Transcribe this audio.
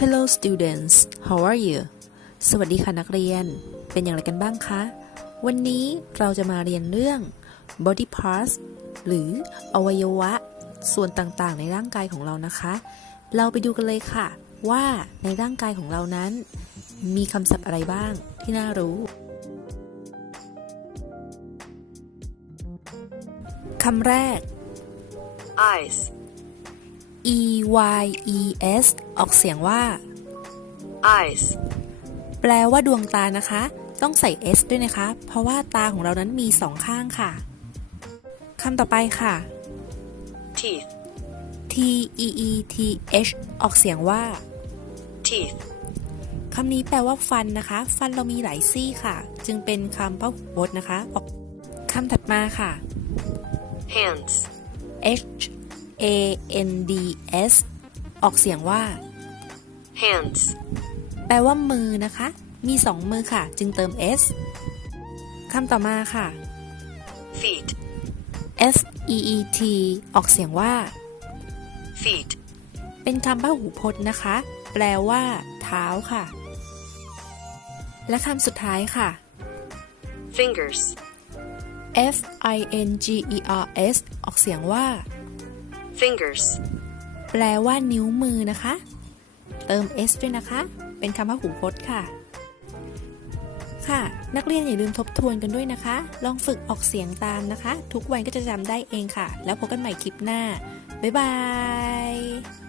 Hello students how are you สวัสดีค่ะนักเรียน เป็นอย่างไรกันบ้างคะ วันนี้เราจะมาเรียนเรื่อง body parts หรืออวัยวะ ส่วนต่างๆ ในร่างกายของเรานะคะ เราไปดูกันเลยค่ะ ว่าในร่างกายของเรานั้น มีคำศัพท์อะไรบ้างที่น่ารู้คำแรก eyes, e y e s ออกเสียงว่า eyes, แปลว่าดวงตานะคะ ต้องใส่ s ด้วยนะคะ เพราะว่าตาของเรานั้นมีสองข้างค่ะคำต่อไปค่ะ teeth, t e e t h ออกเสียงว่า teeth, คำนี้แปลว่าฟันนะคะ ฟันเรามีหลายซี่ค่ะ จึงเป็นคำพหูพจน์นะคะ ออกคำถัดมาค่ะ hands, h a n d s ออกเสียงว่า hands, แปลว่ามือนะคะ มีสองมือค่ะ จึงเติม s คำต่อมาค่ะ feet, s e e t ออกเสียงว่า feet, เป็นคำพหูพจน์นะคะ แปลว่า เท้าค่ะ และคำสุดท้ายค่ะ fingers, f i n g e r s ออกเสียงว่า fingers, แปลว่านิ้วมือนะคะ เติม s ด้วยนะคะ เป็นคำพหูพจน์ค่ะ ค่ะ นักเรียนอย่าลืมทบทวนกันด้วยนะคะ ลองฝึกออกเสียงตามนะคะ ทุกวันก็จะจำได้เองค่ะ แล้วพบกันใหม่คลิปหน้า บ๊ายบาย